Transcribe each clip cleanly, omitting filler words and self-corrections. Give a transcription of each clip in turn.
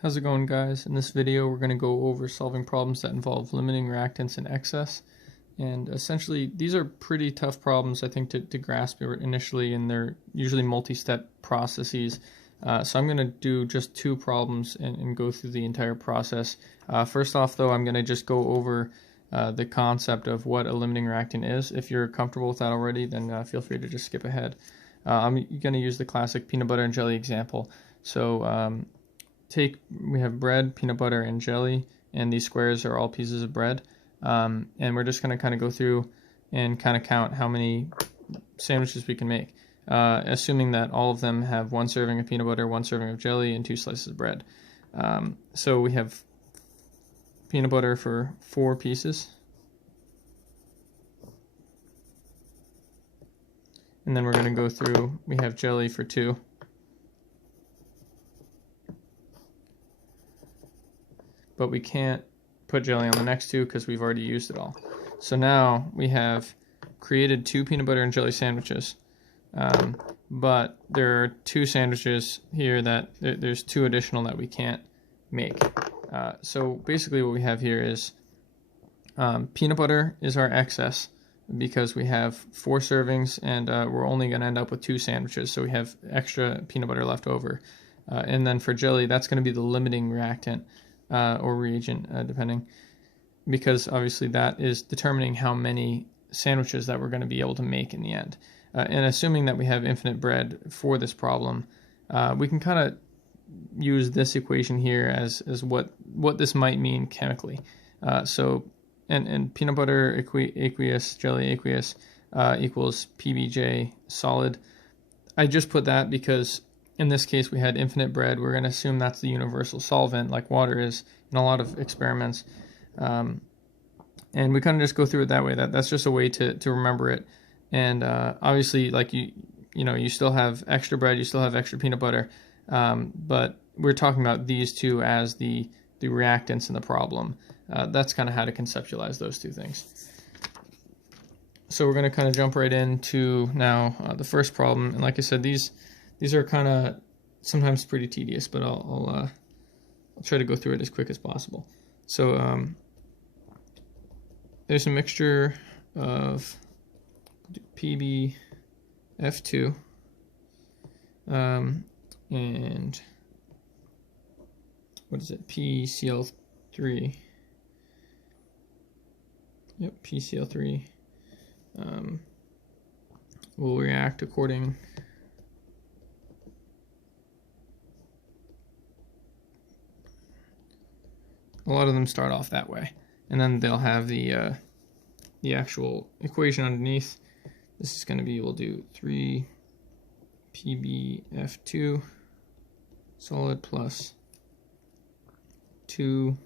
How's it going, guys? In this video we're going to go over solving problems that involve limiting reactants in excess, and essentially these are pretty tough problems I think to grasp initially, and they're usually multi-step processes. So I'm going to do just two problems and go through the entire process. First off though, I'm going to just go over the concept of what a limiting reactant is. If you're comfortable with that already, then feel free to just skip ahead. I'm going to use the classic peanut butter and jelly example. So we have bread, peanut butter, and jelly, and these squares are all pieces of bread. And we're just going to kind of go through and kind of count how many sandwiches we can make, assuming that all of them have one serving of peanut butter, one serving of jelly, and two slices of bread. So we have peanut butter for 4 pieces. And then we're going to go through, we have jelly for 2. But we can't put jelly on the next 2 because we've already used it all. So now we have created 2 peanut butter and jelly sandwiches, but there are 2 sandwiches here that there's 2 additional that we can't make. So basically what we have here is peanut butter is our excess because we have 4 servings, and we're only going to end up with 2 sandwiches, so we have extra peanut butter left over. And then for jelly, that's going to be the limiting reactant. Or reagent, depending, because obviously that is determining how many sandwiches that we're going to be able to make in the end. And assuming that we have infinite bread for this problem, we can kind of use this equation here as what this might mean chemically. And peanut butter aqueous, jelly aqueous equals PB&J solid. I just put that because in this case, we had infinite bread. We're going to assume that's the universal solvent, like water is in a lot of experiments. And we kind of just go through it that way. That's just a way to remember it. And obviously, like you still have extra bread, you still have extra peanut butter. But we're talking about these 2 as the reactants in the problem. That's kind of how to conceptualize those 2 things. So we're going to kind of jump right into now the first problem. And like I said, these are kind of sometimes pretty tedious, but I'll try to go through it as quick as possible. So there's a mixture of PBF2 and what is it? PCl3. Yep, PCl3 will react according. A lot of them start off that way, and then they'll have the actual equation underneath. This is going to be, we'll do 3 PBF2 solid plus 2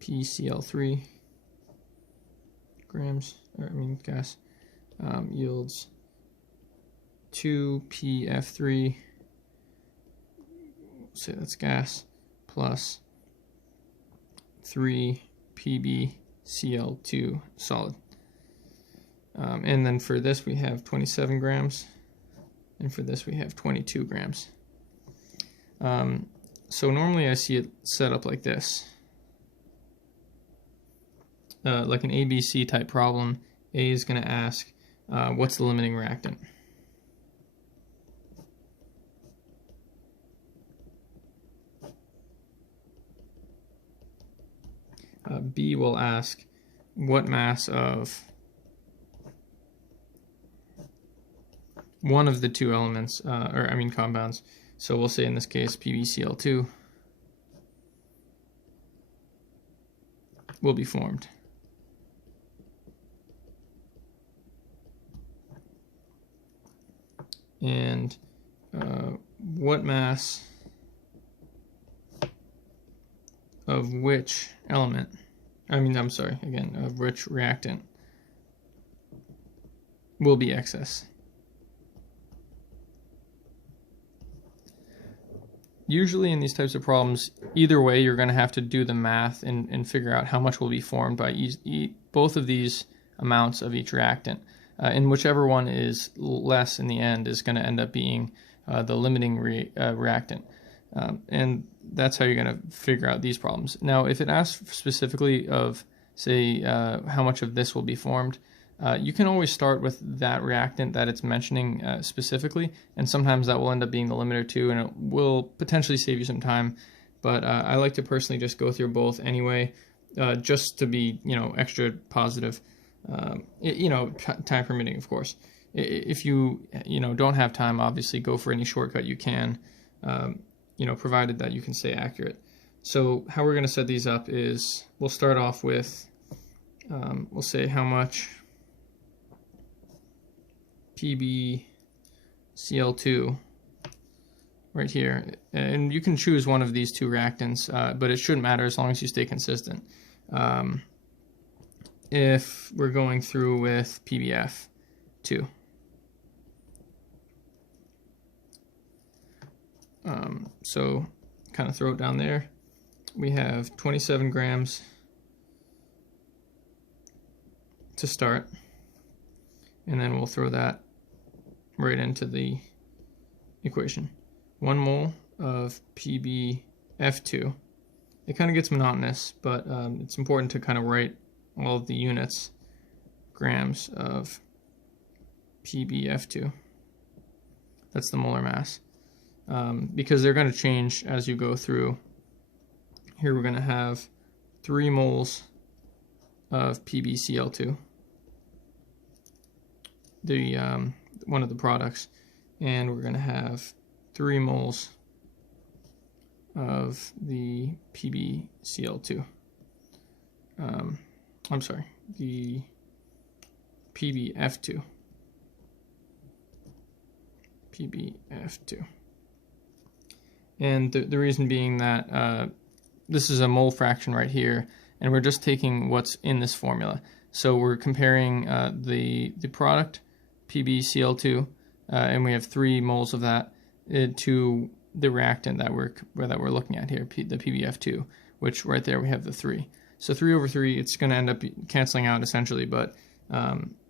PCl3 gas yields 2 PF3, say that's gas, plus 3 PbCl2 solid. And then for this we have 27 grams, and for this we have 22 grams. So normally I see it set up like this, like an ABC type problem. A is going to ask, what's the limiting reactant? B will ask what mass of one of the 2 elements, compounds. So we'll say in this case PbCl2 will be formed. And what mass of which element, of which reactant will be excess. Usually in these types of problems, either way, you're going to have to do the math and figure out how much will be formed by both of these amounts of each reactant. And whichever one is less in the end is going to end up being the limiting reactant. And that's how you're going to figure out these problems. Now, if it asks specifically of, say, how much of this will be formed, you can always start with that reactant that it's mentioning specifically, and sometimes that will end up being the limiter too, and it will potentially save you some time. But I like to personally just go through both anyway, just to be, extra positive, time permitting, of course. If you, don't have time, obviously go for any shortcut you can, provided that you can stay accurate. So how we're going to set these up is we'll start off with, we'll say how much PbCl2 right here, and you can choose one of these two reactants, but it shouldn't matter as long as you stay consistent. If we're going through with PbF2, so kind of throw it down there. We have 27 grams to start, and then we'll throw that right into the equation. 1 mole of PbF2. It kind of gets monotonous, but it's important to kind of write all of the units, grams of PbF2. That's the molar mass, because they're going to change as you go through. Here we're going to have 3 moles of PbCl2, the one of the products, and we're going to have 3 moles of the PbCl2. I'm sorry, the PbF2. PbF2. And the reason being that this is a mole fraction right here, and we're just taking what's in this formula. So we're comparing the product, PbCl2, and we have 3 moles of that, to the reactant that we're looking at here, the PbF2, which right there we have the 3. So 3 over 3, it's going to end up canceling out essentially, but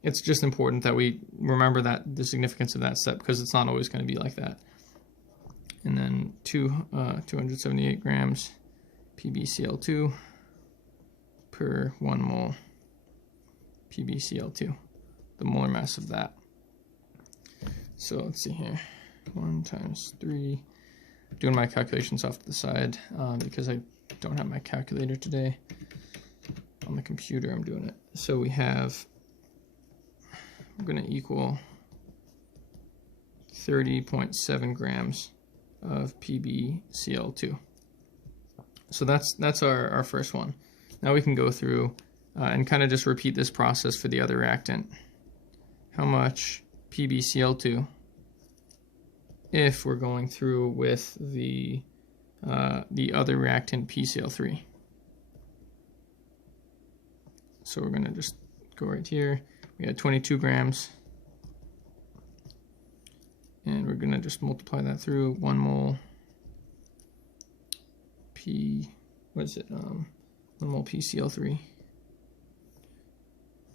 it's just important that we remember the significance of that step, because it's not always going to be like that. And then 278 grams PbCl2 per 1 mole PbCl2, the molar mass of that. So let's see here, 1 times 3. Doing my calculations off to the side because I don't have my calculator today. On the computer I'm doing it. So we're going to equal 30.7 grams of PbCl2. So that's our first one. Now we can go through and kind of just repeat this process for the other reactant. How much PbCl2 if we're going through with the other reactant PCl3. So we're going to just go right here. We got 22 grams, and we're going to just multiply that through 1 mole 1 mole PCl3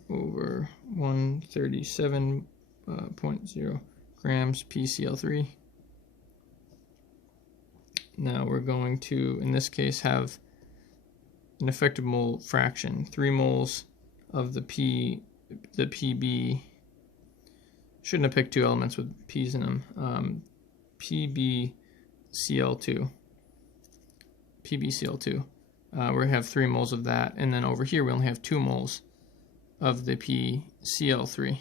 over 137.0 grams PCl3. Now we're going to, in this case, have an effective mole fraction, 3 moles of the PB. Shouldn't have picked 2 elements with P's in them. PbCl2. We have 3 moles of that, and then over here we only have 2 moles of the PCl3.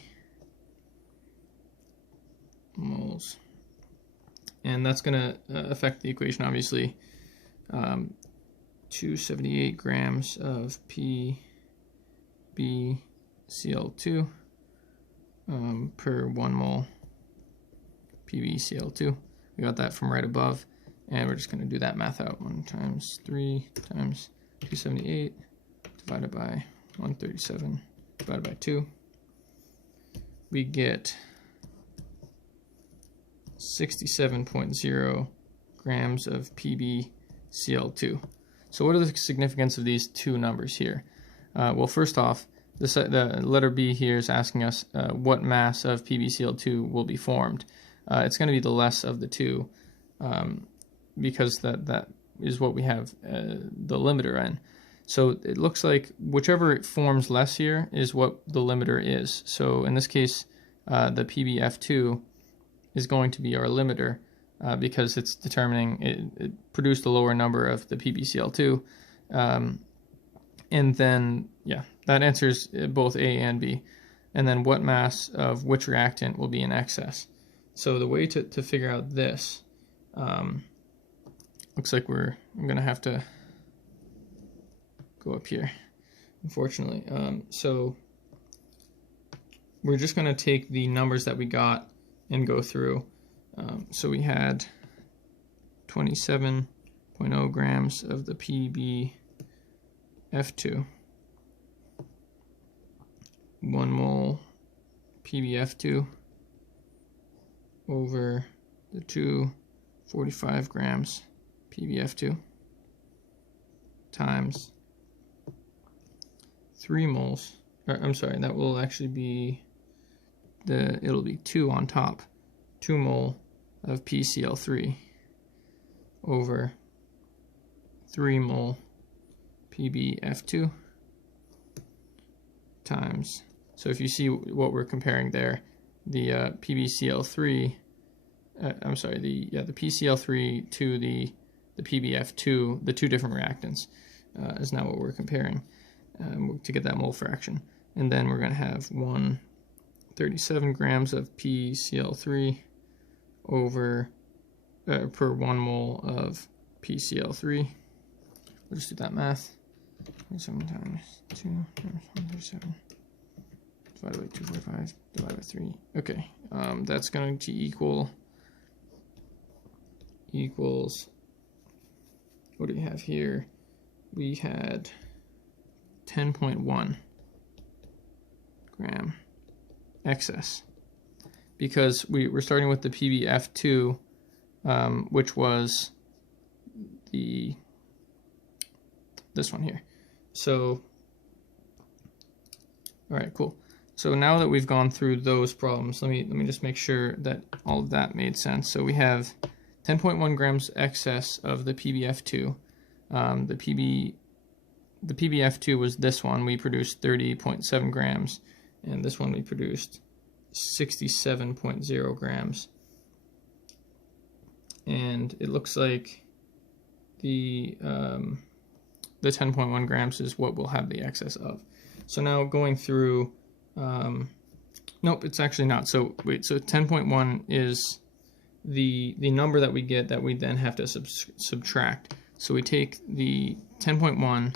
Moles. And that's going to affect the equation, obviously. 278 grams of PbCl2 per 1 mole PbCl2. We got that from right above, and we're just going to do that math out. 1 times 3 times 278 divided by 137 divided by 2. We get 67.0 grams of PbCl2. So what are the significance of these 2 numbers here? Well, first off, the letter B here is asking us what mass of PbCl2 will be formed. It's going to be the less of the 2, because that is what we have the limiter in. So it looks like whichever forms less here is what the limiter is. So in this case, the PBF2 is going to be our limiter because it's determining it produced a lower number of the PbCl2. And then, yeah, that answers both A and B. And then what mass of which reactant will be in excess. So the way to figure out this, looks like I'm going to have to go up here, unfortunately. So we're just going to take the numbers that we got and go through. So we had 27.0 grams of the PbF2, 1 mole PbF2 over the 245 grams PbF2 times 3 moles, or, I'm sorry, that will actually be it'll be 2 on top, 2 mole of PCl3 over 3 mole PbF2 times, so if you see what we're comparing there, the PbCl3, I'm sorry, the PCl3 to the PbF2, the two different reactants, is now what we're comparing to get that mole fraction. And then we're going to have 137 grams of PCl3 over per 1 mole of PCl3. We'll just do that math. 27 times 2 times 137 divided by 245 divided by 3. Okay, that's going to equals, what do we have here? We had 10.1 gram excess, because we're starting with the PbF2, which was this one here. So, all right, cool. So now that we've gone through those problems, let me just make sure that all of that made sense. So we have 10.1 grams excess of the PbF2. The PbF2 was this one. We produced 30.7 grams, and this one we produced 67.0 grams. And it looks like the 10.1 grams is what we'll have the excess of. So now going through, nope, it's actually not. So wait, so 10.1 is the number that we get that we then have to subtract. So we take the 10.1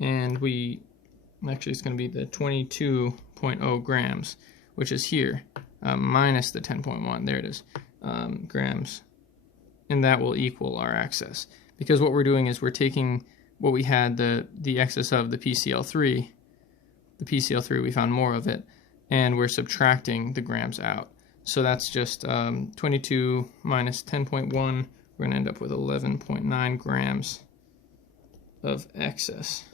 and actually it's going to be the 22.0 grams, which is here, minus the 10.1, there it is, grams, and that will equal our excess. Because what we're doing is we're taking what we had, the excess of the PCl3, we found more of it, and we're subtracting the grams out. So that's just 22 minus 10.1, we're going to end up with 11.9 grams of excess.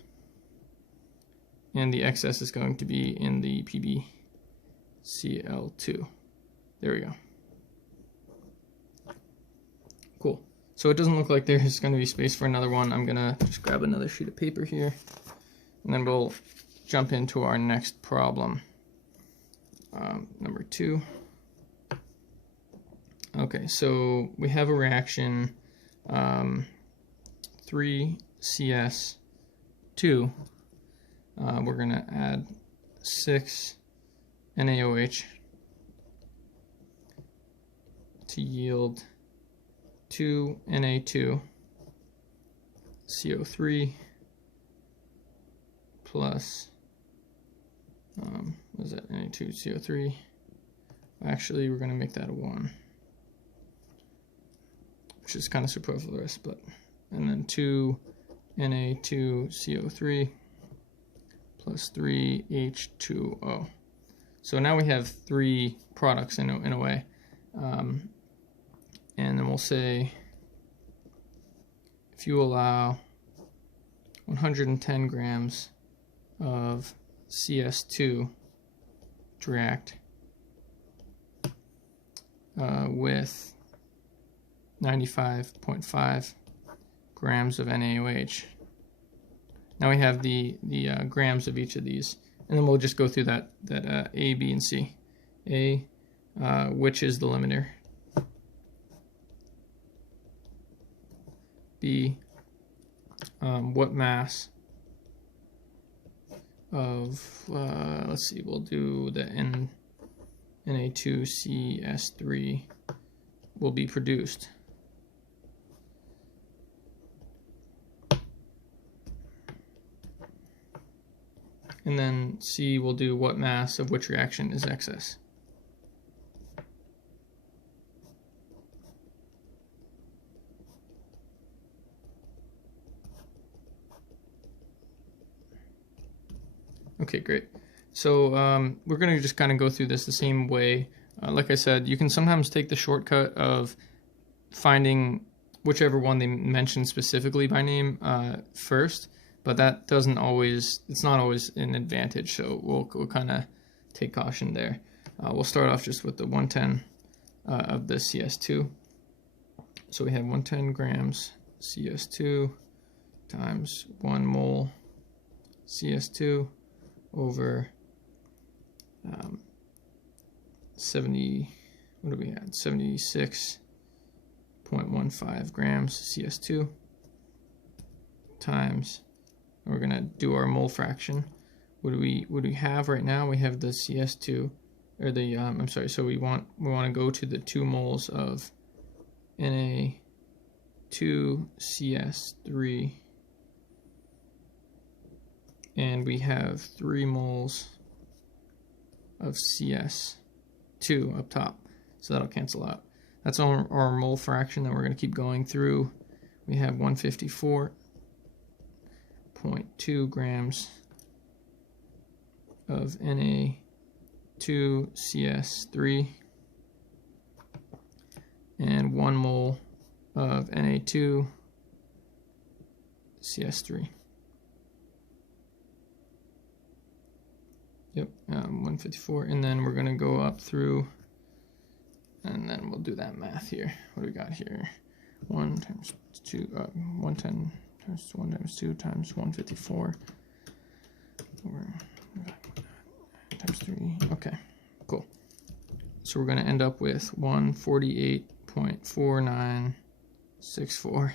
And the excess is going to be in the PbCl2. There we go. Cool. So it doesn't look like there's going to be space for another one. I'm going to just grab another sheet of paper here, and then we'll jump into our next problem. Number 2. Okay, so we have a reaction 3CS2. We're going to add 6 NaOH to yield 2 Na2 CO3 plus what is that, Na2 CO3? Actually, we're going to make that a 1, which is kind of superfluous, but, and then 2 Na2 CO3 plus 3 H2O. So now we have 3 products in a way. And then we'll say if you allow 110 grams of CS2 to react, with 95.5 grams of NaOH. Now we have the grams of each of these, and then we'll just go through that A, B, and C. A, which is the limiter. B, what mass of, let's see, we'll do the Na2CS3 will be produced. And then C will do what mass of which reaction is excess. Okay, great. So we're going to just kind of go through this the same way. Like I said, you can sometimes take the shortcut of finding whichever one they mention specifically by name first, but that doesn't always, it's not always an advantage, so we'll kind of take caution there. We'll start off just with the 110 of the CS2. So we have 110 grams CS2 times 1 mole CS2 over 70, what do we have? 76.15 grams CS2 times, we're gonna do our mole fraction. What do we have right now? We have the CS2, or the I'm sorry. So we want to go to the 2 moles of Na2CS3. And we have 3 moles of CS2 up top. So that'll cancel out. That's our mole fraction that we're going to keep going through. We have 154.2 grams of Na2CS3 and 1 mole of Na2CS3. Yep, 154, and then we're going to go up through, and then we'll do that math here. What do we got here? 1 times 2, 110 times 1 times 2 times 154 times 3. Okay, cool. So we're going to end up with 148.4964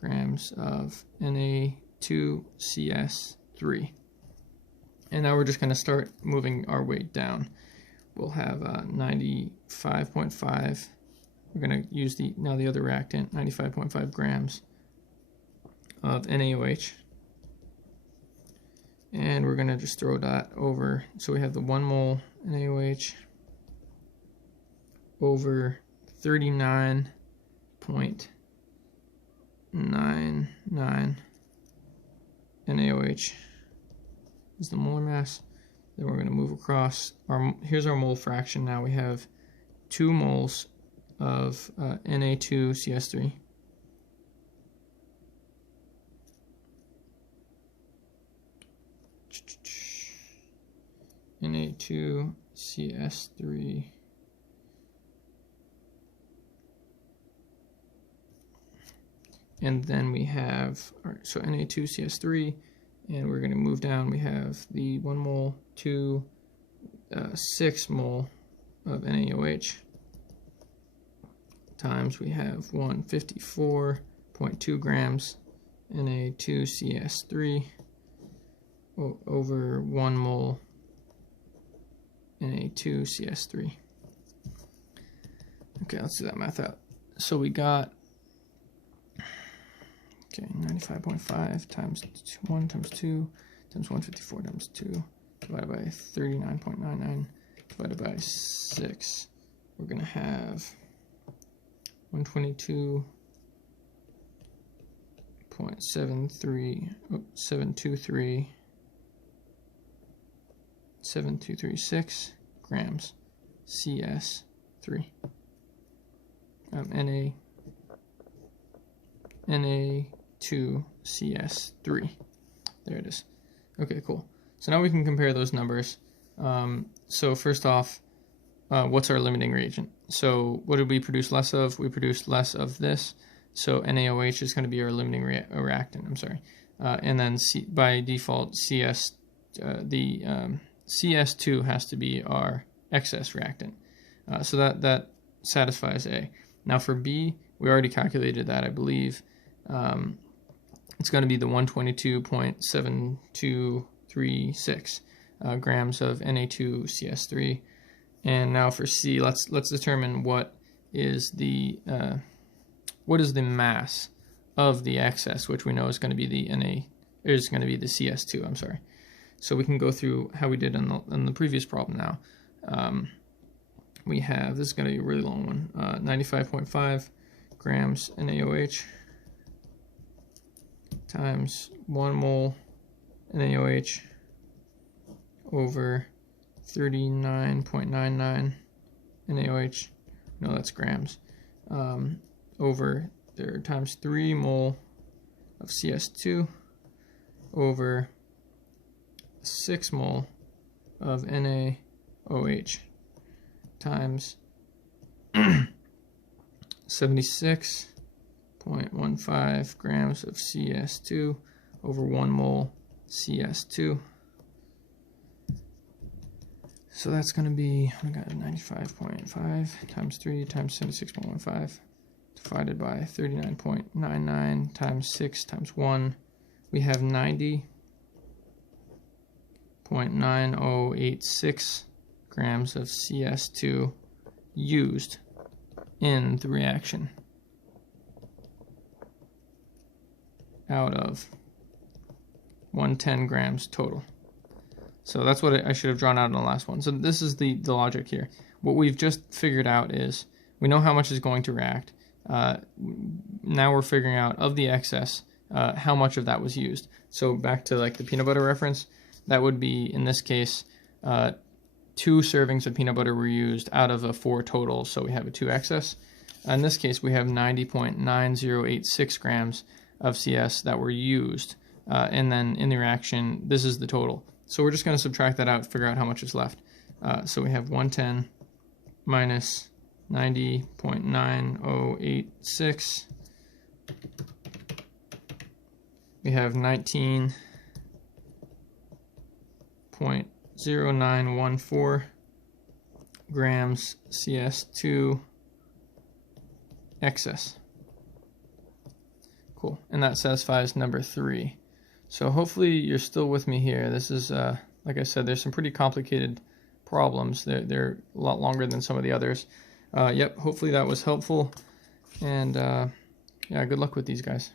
grams of Na2CS3. And now we're just going to start moving our weight down. We'll have 95.5. We're going to use the other reactant, 95.5 grams of NaOH. And we're going to just throw that over. So we have the 1 mole NaOH over 39.99 NaOH. Is the molar mass. Then we're going to move across. Here's our mole fraction. Now we have 2 moles of Na2CS3. Na2CS3. And then we have, so Na2CS3. And we're going to move down. We have the 1 mole to 6 mole of NaOH times we have 154.2 grams Na2CS3 over 1 mole Na2CS3. Okay, let's do that math out. So we got, okay, 95.5 times 1 times 2 times 154 times 2 divided by 39.99 divided by 6. We're going to have 122.723 grams CS3. Na2CS3. There it is. Okay, cool. So now we can compare those numbers. So first off, what's our limiting reagent. So what did we produce less of? We produced less of this. So NaOH is going to be our limiting reactant. I'm sorry. And then by default, CS2 has to be our excess reactant. So that satisfies A. Now for B, we already calculated that, I believe. It's going to be the 122.7236 grams of Na2CS3. And now for C, let's determine what is the mass of the excess, which we know is going to be the CS2. I'm sorry. So we can go through how we did in the previous problem now. We have, this is going to be a really long one, 95.5 grams NaOH times 1 mole NaOH over 39.99 NaOH, no, that's grams, over there times 3 mole of CS2 over 6 mole of NaOH times 76.15 grams of CS2 over 1 mole CS2. So that's going to be, we got 95.5 times 3 times 76.15 divided by 39.99 times 6 times 1. We have 90.9086 grams of CS2 used in the reaction out of 110 grams total. So that's what I should have drawn out in the last one. So this is the logic here. What we've just figured out is we know how much is going to react. Now we're figuring out of the excess how much of that was used. So back to like the peanut butter reference, that would be in this case 2 servings of peanut butter were used out of a 4 total, so we have a 2 excess. In this case, we have 90.9086 grams of CS that were used, and then in the reaction, this is the total. So we're just going to subtract that out, figure out how much is left. So we have 110 minus 90.9086. We have 19.0914 grams CS2 excess. Cool. And that satisfies number 3. So hopefully you're still with me here. This is, like I said, there's some pretty complicated problems. They're a lot longer than some of the others. Yep, hopefully that was helpful. And yeah, good luck with these guys.